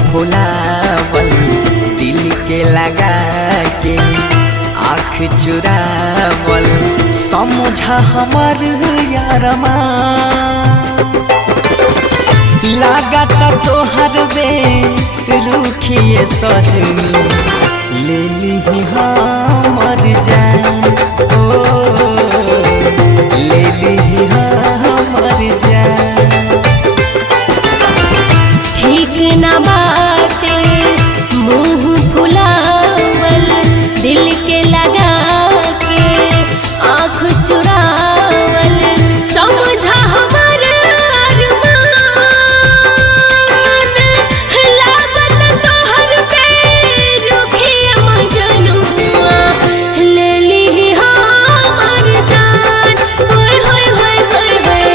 फुलावल दिल के लगा के आँख चुरावल समझा हमार यारमा लागत तोहर बे रुखिए सजनी ले ली हमर जान ओ ले ली हमर जान। ठीक न बाटे मुँह फुलावल दिल के लगा के आँख चुरावल समझा हमार अरमान लागत तोहर पे रुखिए मजनुआ ले ली हमर जान होय होय होय होय होय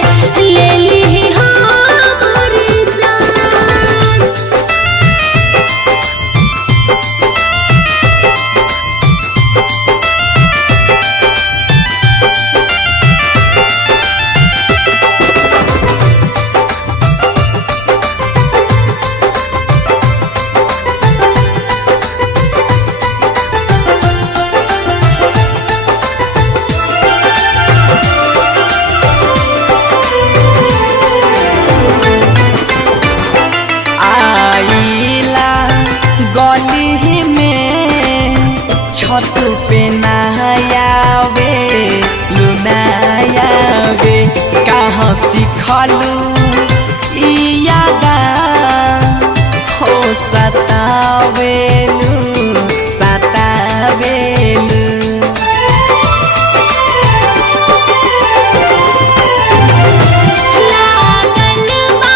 ले ली हमर जान। आइला गली में छत पे नहायावे लुनायावे कहाँ सिखलू ई यादा हो सतावेलू सतावेलू। लागल बा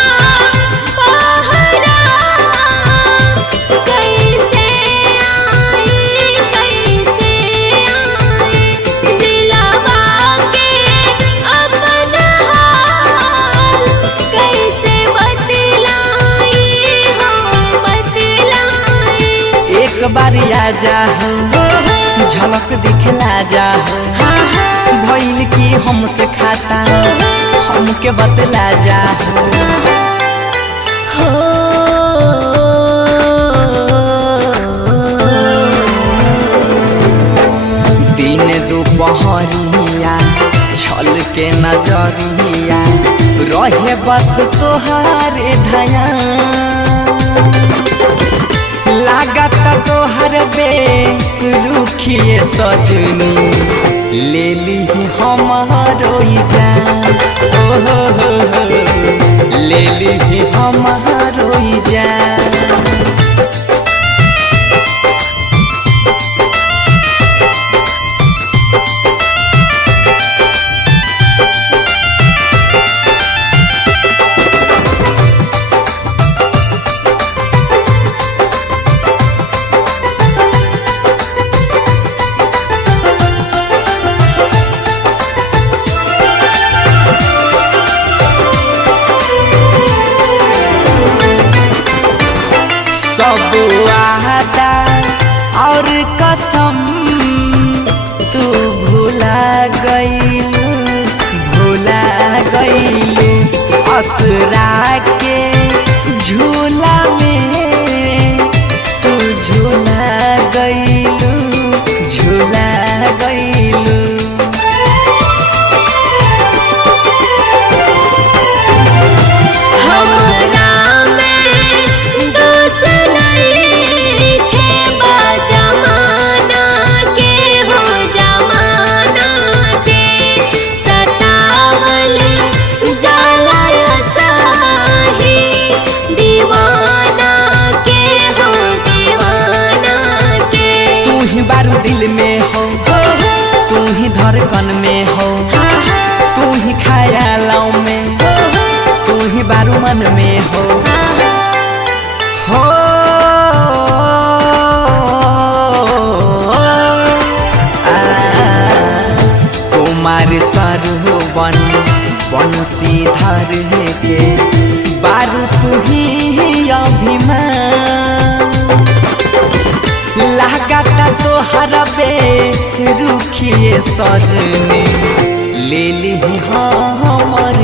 पहरा कैसे आई दिलवा के अपन हाल कैसे बतलाई हो बतलाई। एक बार आ जाओ झलक दिखला जाओ भइल की हमसे खाता हमके बतला जाओ। हो दिन दोपहरिया छल के नजरिया रहे बस तोहारे ध्यान लागत तोहर बे रुखिए सजनी ले ली हमारो जान ओ ले ली हमारो जान। सब वादा और कसम तू भुला गईलू असरा के झूला में तू झूला गईलू झूला गईलू। हमरा में दोष नइखे बा जमाना के हो जमाना के सतावल जाला सही दीवाना के हो दीवाना के। तू ही बारू दिल में हो तू ही धड़कन में हो तू ही ख्यालों में तू ही बारू मन में हो कुमार सरवन बंशीधर के बारू तू ही अभिमान लागता तोहर बे रुखिए सजनी ले ली हमर